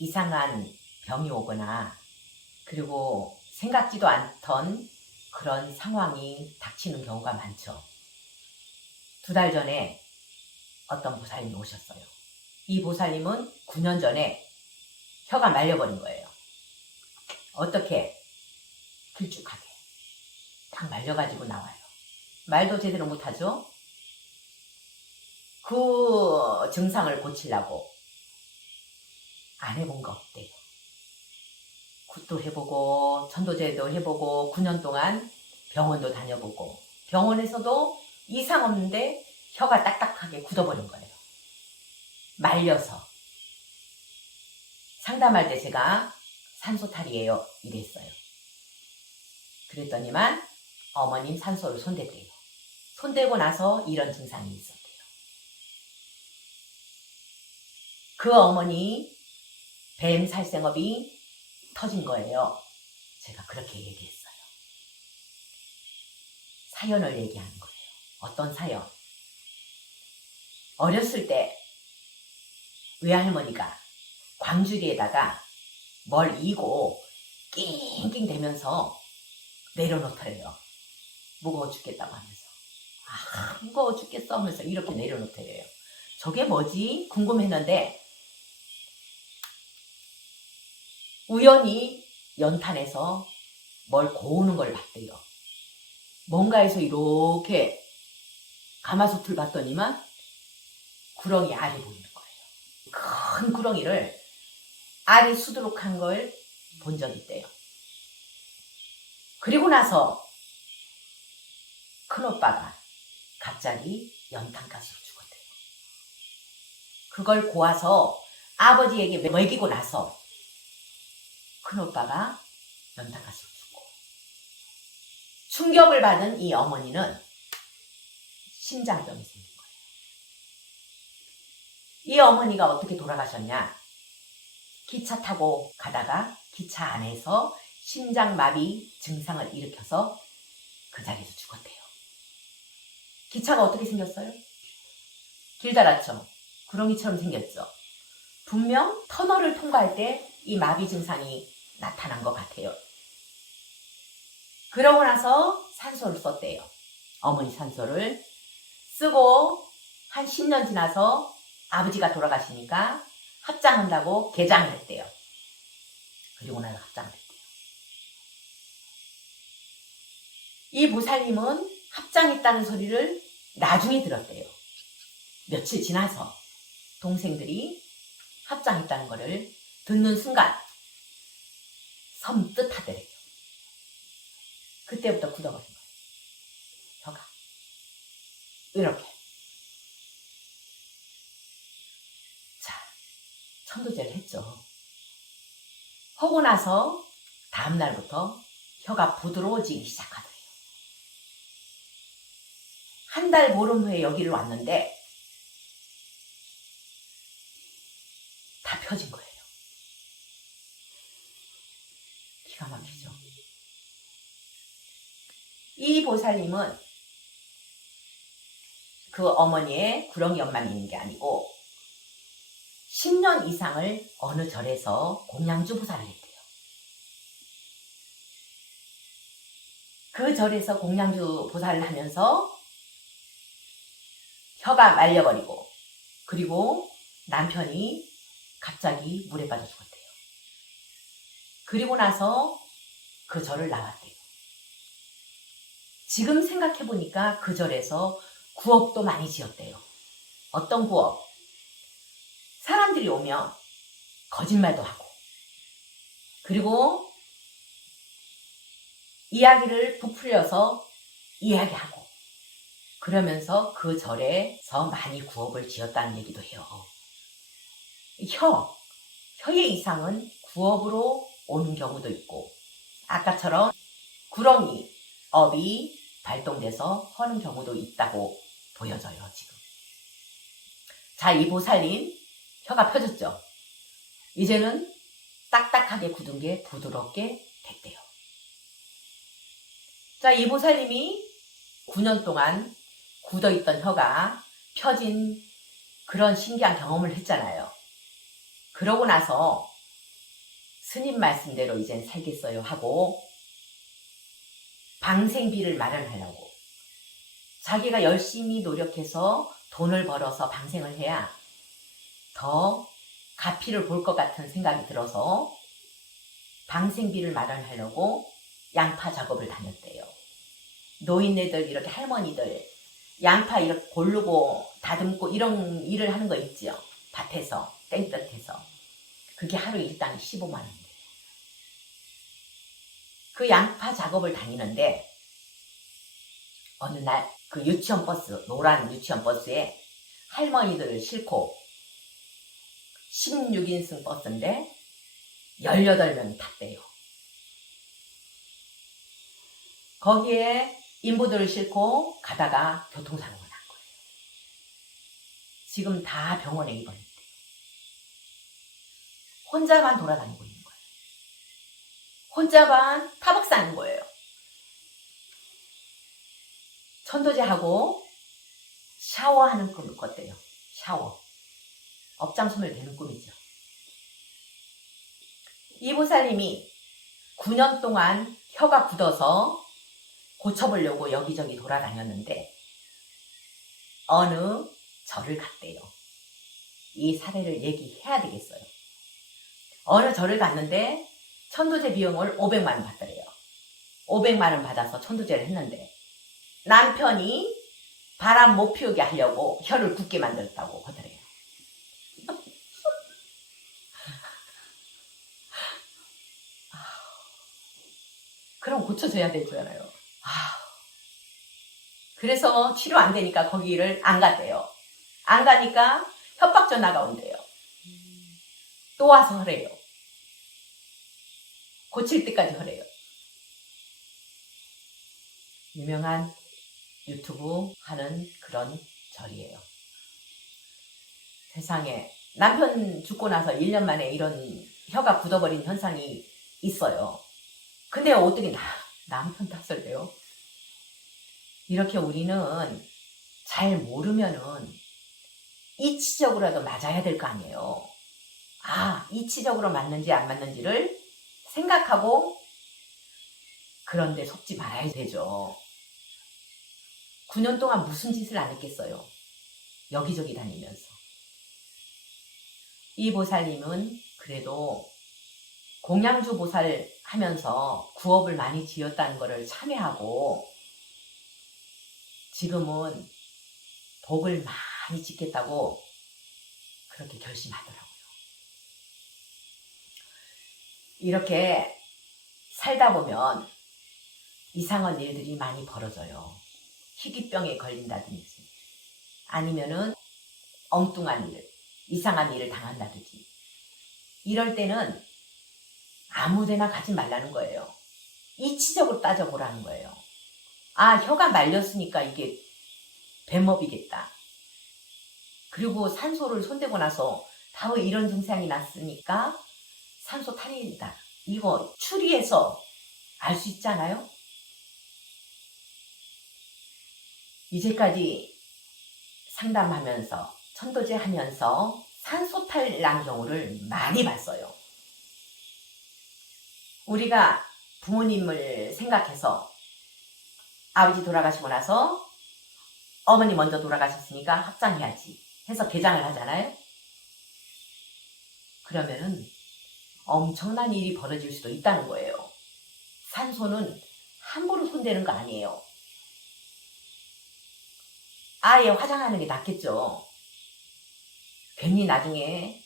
이상한 병이 오거나 그리고 생각지도 않던 그런 상황이 닥치는 경우가 많죠. 2달 전에 어떤 보살님이 오셨어요. 이 보살님은 9년 전에 혀가 말려버린 거예요. 어떻게? 길쭉하게 딱 말려가지고 나와요. 말도 제대로 못하죠. 그 증상을 고치려고 안 해본 거 없대요. 굿도 해보고 천도제도 해보고 9년 동안 병원도 다녀보고 병원에서도 이상 없는데 혀가 딱딱하게 굳어버린 거예요. 말려서. 상담할 때 제가 산소탈이에요 이랬어요. 그랬더니만 어머님 산소를 손댔대요. 손대고 나서 이런 증상이 있었대요. 그 어머니 뱀 살생업이 터진 거예요. 제가 그렇게 얘기했어요. 사연을 얘기하는 거예요. 어떤 사연? 어렸을 때 외할머니가 광주리에다가 뭘 이고 낑낑 대면서 내려놓더래요. 무거워 죽겠다고 하면서. 아, 무거워 죽겠어 하면서 이렇게 내려놓더래요. 저게 뭐지? 궁금했는데 우연히 연탄에서 뭘 고우는 걸 봤대요. 뭔가에서 이렇게 가마솥을 봤더니만 구렁이 알이 보이는 거예요. 큰 구렁이를 알이 수두룩한 걸 본 적이 있대요. 그리고 나서 큰오빠가 갑자기 연탄가스로 죽었대요. 그걸 고아서 아버지에게 먹이고 나서 큰오빠가 연탄가스로 죽고 충격을 받은 이 어머니는 심장병이 생긴 거예요. 이 어머니가 어떻게 돌아가셨냐? 기차 타고 가다가 기차 안에서 심장마비 증상을 일으켜서 그 자리에서 죽었대요. 기차가 어떻게 생겼어요? 길다랗죠? 구렁이처럼 생겼죠? 분명 터널을 통과할 때 이 마비 증상이 나타난 것 같아요. 그러고 나서 산소를 썼대요. 어머니 산소를 쓰고 한 10년 지나서 아버지가 돌아가시니까 합장한다고 개장을 했대요. 그리고 나서 합장을 했대요. 이 보살님은 합장했다는 소리를 나중에 들었대요. 며칠 지나서 동생들이 합장했다는 거를 듣는 순간 섬뜩하더래요. 그때부터 굳어버린 거예요. 혀가 이렇게. 자, 천도제를 했죠. 하고 나서 다음날부터 혀가 부드러워지기 시작하더래요. 한 달 보름 후에 여기를 왔는데 다 펴진 거예요. 기가 막히죠. 이 보살님은 그 어머니의 구렁이엄만 있는 게 아니고 10년 이상을 어느 절에서 공양주 보살을 했대요. 그 절에서 공양주 보살을 하면서 혀가 말려버리고 그리고 남편이 갑자기 물에 빠져 죽었대요. 그리고 나서 그 절을 나왔대요. 지금 생각해보니까 그 절에서 구업도 많이 지었대요. 어떤 구업? 사람들이 오면 거짓말도 하고 그리고 이야기를 부풀려서 이야기하고 그러면서 그 절에서 많이 구업을 지었다는 얘기도 해요. 혀의 이상은 구업으로 오는 경우도 있고 아까처럼 구렁이, 업이 발동돼서 하는 경우도 있다고 보여져요. 지금. 자, 이 보살님 혀가 펴졌죠? 이제는 딱딱하게 굳은 게 부드럽게 됐대요. 자, 이 보살님이 9년 동안 굳어있던 혀가 펴진 그런 신기한 경험을 했잖아요. 그러고 나서 스님 말씀대로 이젠 살겠어요 하고 방생비를 마련하려고 자기가 열심히 노력해서 돈을 벌어서 방생을 해야 더 가피를 볼 것 같은 생각이 들어서 방생비를 마련하려고 양파 작업을 다녔대요. 노인네들 이렇게 할머니들 양파 이렇게 고르고 다듬고 이런 일을 하는 거 있죠. 밭에서 땡볕에서 그게 하루 일당이 15만 원이에요. 그 양파 작업을 다니는데 어느 날 그 유치원 버스 노란 유치원 버스에 할머니들을 싣고 16인승 버스인데 18명이 탔대요. 거기에 인부들을 싣고 가다가 교통사고가 난 거예요. 지금 다 병원에 입원했대요. 혼자만 돌아다니고 있는 거예요. 혼자만 타박사는 거예요. 천도제하고 샤워하는 꿈을 꿨대요. 샤워. 업장손을 대는 꿈이죠. 이 보살님이 9년 동안 혀가 굳어서 고쳐보려고 여기저기 돌아다녔는데 어느 절을 갔대요. 이 사례를 얘기해야 되겠어요. 어느 절을 갔는데 천도제 비용을 500만 원 받더래요. 500만 원 받아서 천도제를 했는데 남편이 바람 못 피우게 하려고 혀를 굳게 만들었다고 하더래요. 그럼 고쳐줘야 되잖아요. 그래서 치료 안 되니까 거기를 안 갔대요. 안 가니까 협박 전화가 온대요. 또 와서 하래요. 고칠 때까지 하래요. 유명한 유튜브 하는 그런 절이에요. 세상에 남편 죽고 나서 1년 만에 이런 혀가 굳어버린 현상이 있어요. 근데 어떻게 남편 탓을 해요? 이렇게 우리는 잘 모르면은 이치적으로라도 맞아야 될 거 아니에요. 이치적으로 맞는지 안 맞는지를 생각하고 그런데 속지 말아야 되죠. 9년 동안 무슨 짓을 안 했겠어요. 여기저기 다니면서. 이 보살님은 그래도 공양주 보살 하면서 구업을 많이 지었다는 것을 참회하고 지금은 복을 많이 짓겠다고 그렇게 결심하더라고요. 이렇게 살다 보면 이상한 일들이 많이 벌어져요. 희귀병에 걸린다든지 아니면은 엉뚱한 일, 이상한 일을 당한다든지 이럴 때는 아무데나 가지 말라는 거예요. 이치적으로 따져보라는 거예요. 혀가 말렸으니까 이게 뱀업이겠다. 그리고 산소를 손대고 나서 바로 이런 증상이 났으니까 산소 탈이다. 이거 추리해서 알 수 있잖아요. 이제까지 상담하면서 천도제 하면서 산소탈 난 경우를 많이 봤어요. 우리가 부모님을 생각해서 아버지 돌아가시고 나서 어머니 먼저 돌아가셨으니까 합장해야지 해서 개장을 하잖아요. 그러면은 엄청난 일이 벌어질 수도 있다는 거예요. 산소는 함부로 손대는 거 아니에요. 아예 화장하는 게 낫겠죠. 괜히 나중에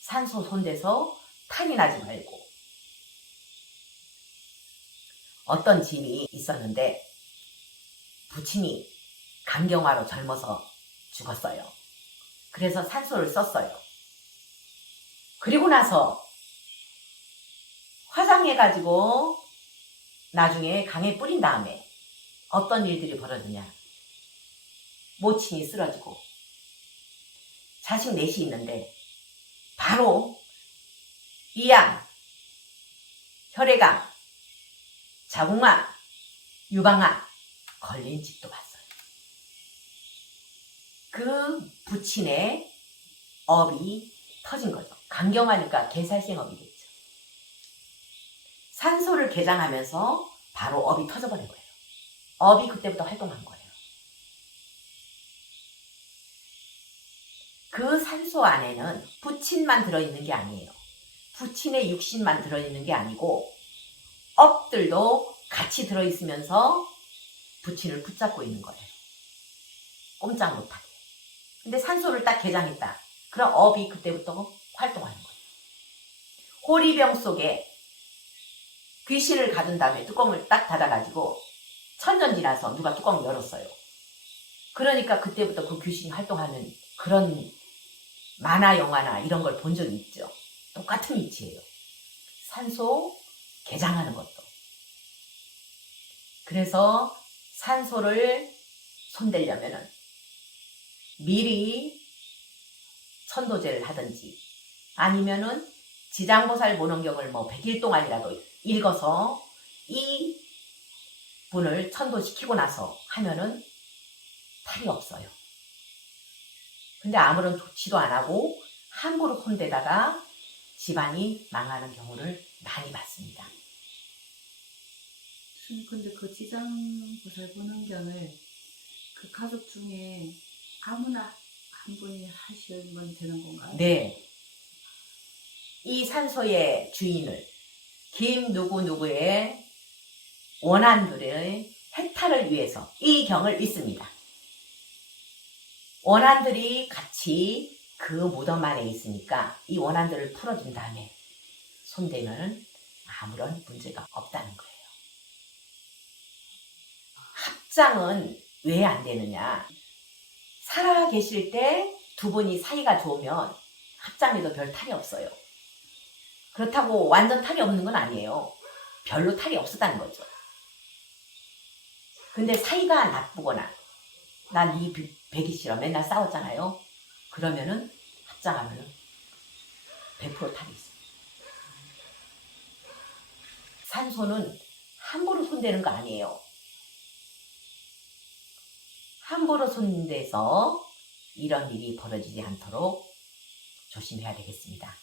산소 손대서 탈이 나지 말고. 어떤 집이 있었는데 부친이 간경화로 젊어서 죽었어요. 그래서 산소를 썼어요. 그리고 나서 화장해가지고 나중에 강에 뿌린 다음에 어떤 일들이 벌어지냐. 모친이 쓰러지고 자식 넷이 있는데 바로 이양, 혈액암, 자궁암, 유방암 걸린 집도 봤어요. 그 부친의 업이 터진 거죠. 간경화니까 개살생업이겠죠. 산소를 개장하면서 바로 업이 터져버린 거예요. 업이 그때부터 활동한 거예요. 그 산소 안에는 부친만 들어있는 게 아니에요. 부친의 육신만 들어있는 게 아니고 업들도 같이 들어있으면서 부친을 붙잡고 있는 거예요. 꼼짝 못하게. 근데 산소를 딱 개장했다. 그럼 업이 그때부터 활동하는 거예요. 호리병 속에 귀신을 가둔 다음에 뚜껑을 딱 닫아가지고 천년 지나서 누가 뚜껑을 열었어요. 그러니까 그때부터 그 귀신이 활동하는 그런 만화 영화나 이런 걸 본 적이 있죠. 똑같은 위치예요. 산소 개장하는 것도. 그래서 산소를 손대려면은 미리 천도제를 하든지 아니면은 지장보살 모능경을 100일 동안이라도 읽어서 이 분을 천도시키고 나서 하면은 탈이 없어요. 근데 아무런 조치도 안 하고 함부로 손대다가 집안이 망하는 경우를 많이 봤습니다. 근데 그 지장보살 보능경을 그 가족 중에 아무나 한 분이 하시면 되는 건가요? 네. 이 산소의 주인을 김누구누구의 원한들의 해탈을 위해서 이 경을 읽습니다. 원한들이 같이 그 무덤 안에 있으니까 이 원한들을 풀어준 다음에 손대면 아무런 문제가 없다는 거예요. 합장은 왜 안 되느냐? 살아 계실 때 두 분이 사이가 좋으면 합장에도 별 탈이 없어요. 그렇다고 완전 탈이 없는 건 아니에요. 별로 탈이 없었다는 거죠. 근데 사이가 나쁘거나 난 이 배기 싫어 맨날 싸웠잖아요. 그러면은 합장하면은 100% 탈이 있어요. 산소는 함부로 손대는 거 아니에요. 함부로 손대서 이런 일이 벌어지지 않도록 조심해야 되겠습니다.